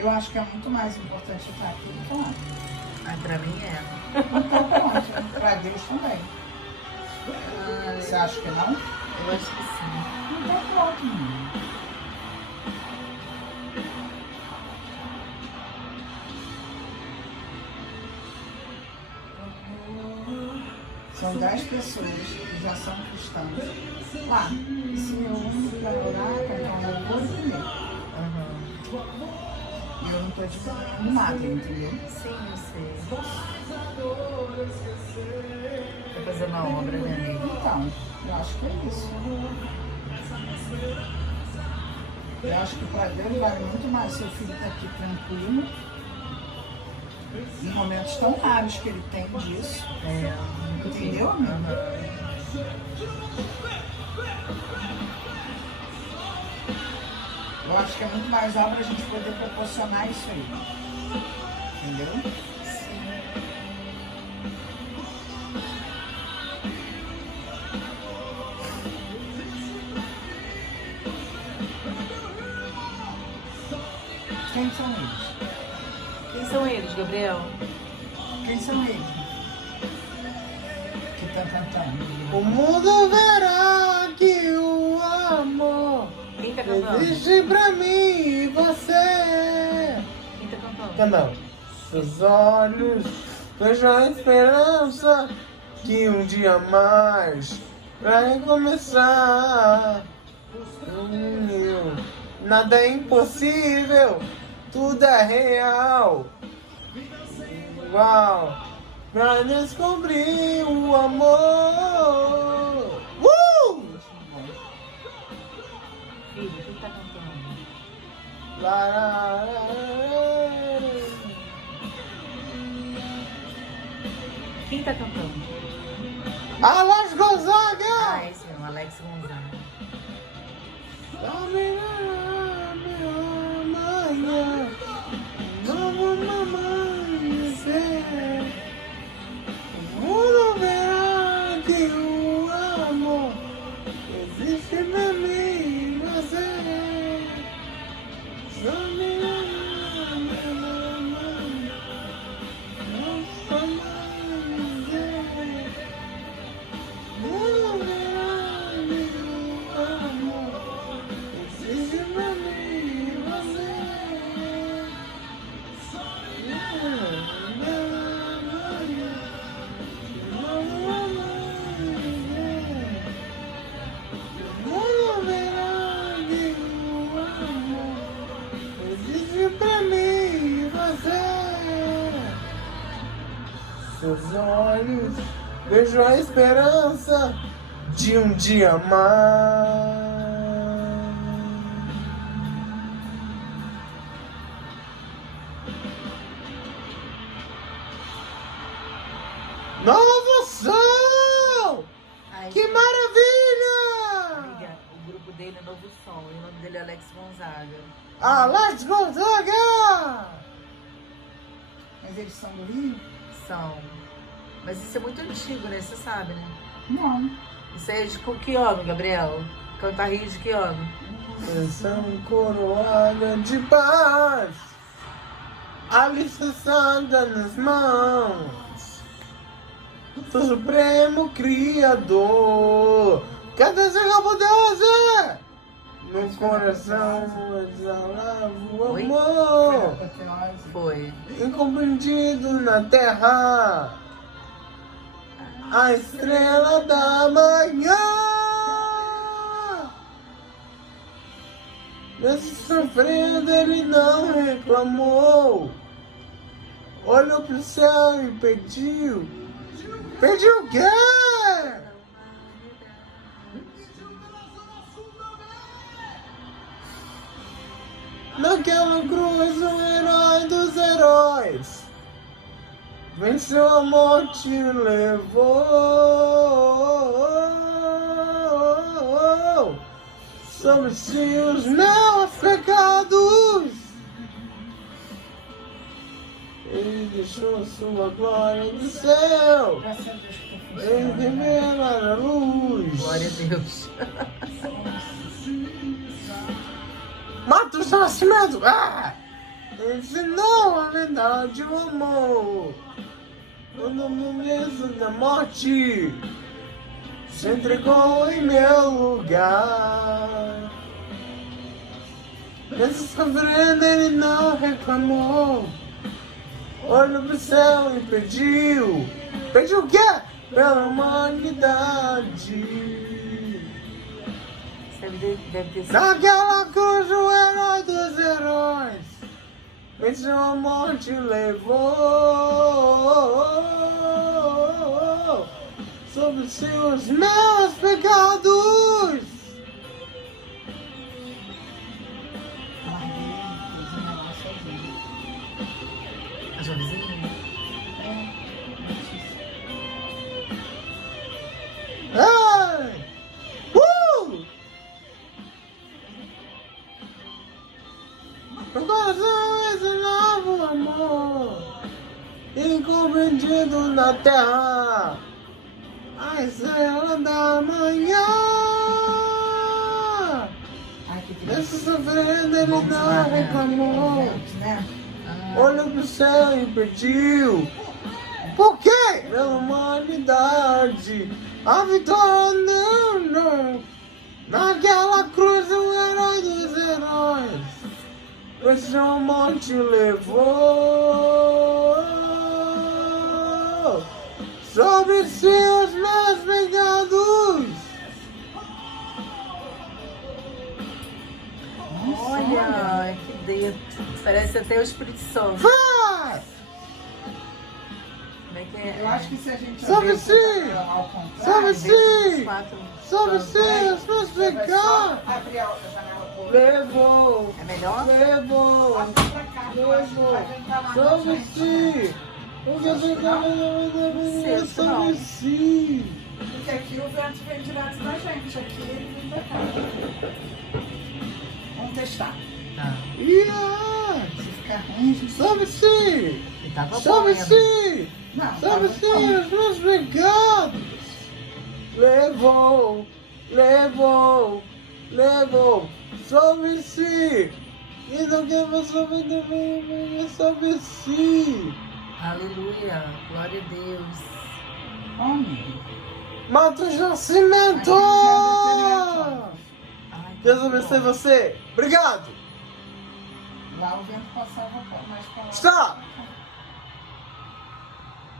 Eu acho que é muito mais importante estar aqui do que lá. Ai, pra mim é. Então pronto, pra Deus também. Você acha que não? Eu acho que sim. Então pronto, menino. São 10 pessoas que já são cristãs lá. E se reúnem para orar, cantar um louvor e comer. E eu não estou diminuindo nada, entendeu? Sim, eu sei. Tá fazendo uma obra, né, amiga? Então, eu acho que é isso. Eu acho que para Deus vale muito mais seu filho estar aqui tranquilo, em momentos tão raros que ele tem disso. É, Entendeu, amigo? Eu acho que é muito mais obra a gente poder proporcionar isso aí. Entendeu? Quem são eles? Quem são eles, Gabriel? Quem são eles? Que estão cantando. O mundo verá que o amor Quem tá cantando? existe pra mim e você. Quem tá cantando? Cantando. Seus olhos vejam a esperança que um dia mais vai recomeçar. Nada é impossível, tudo é real. Uau, pra descobrir o amor. Filho, quem tá cantando? Lá, lá, lá. Quem tá cantando? Alex Gonzaga! Ah, esse mesmo, Alex Gonzaga. Amanhã, vamos amanhecer. O mundo verá que o amor existe pra mim e você. Seus olhos vejo a esperança de um dia mais. Novo som! Ai, Que maravilha! amiga, o grupo dele é Novo Som, e o nome dele é Alex Gonzaga. Alex Gonzaga! Mas eles são do Rio? São. Mas isso é muito antigo, né? Você sabe, né? Não. Isso aí é de que ano, Gabriel? Canta Rio de que ano? São coroada de paz, alicerçada nas mãos do Supremo Criador. Cada chega poderosa no coração exalava o Oi? amor, Foi. incompreendido na terra, a estrela da manhã. Nesse sofrendo ele não reclamou, olhou pro céu e pediu. Pediu o quê? Naquela cruz o herói dos heróis venceu a morte e levou sobre si os meus pecados. Ele deixou sua glória do céu. Graças a Deus que tá Ele funcionando. revela a luz. Glória a Deus. Mata o Nascimento! Ah! ensinou a verdade, o amor. Quando me vejo na morte, se entregou em meu lugar. Nessa sofrendo ele não reclamou. Olhou pro céu e pediu. Pediu o quê? Pela humanidade. Deve ter sido. Naquela cruz o herói dos heróis venceu a morte e levou sobre si os meus pecados. Larguei a cozinha lá sozinha. A sua vizinha? Ei! Meu coração é esse novo amor, incompreendido na terra, a estrela da manhã. Ai, que Nesse triste. sofrendo ele não reclamou. Né? Olhou pro céu e pediu. Por quê? Pela humanidade, a vitória não. Naquela cruz o herói dos heróis venceu a morte e levou sobre si os meus pecados. Olha, que dedo. Parece até o Espírito Santo. Vai! Como é que é? Eu acho que se a gente Sobre abrir si! esse papel ao contrário, Sobre si! Quatro. Sobre si os meus você vai só pecados. abrir a janela por Levou, É melhor? levou, Passa pra cá, eu acho que vai ventar mais na sobre gente, né? si. Sobre si. Porque aqui o vento vem direto da gente, aqui ele vem da cá. Vamos testar. Tá. Yeah. Se ficar ruim, a gente... Sobre si. E tava Sobre bom, si. Não, Sobre tá si bom. os meus pecados. Levou, levou, levou. Sobre si. E não quer sobre si. Aleluia. Glória a Deus. Homem. Matos Nascimento. Ai, que Deus bom. abençoe você. Obrigado. Lá o vento passava mais pra lá. Stop.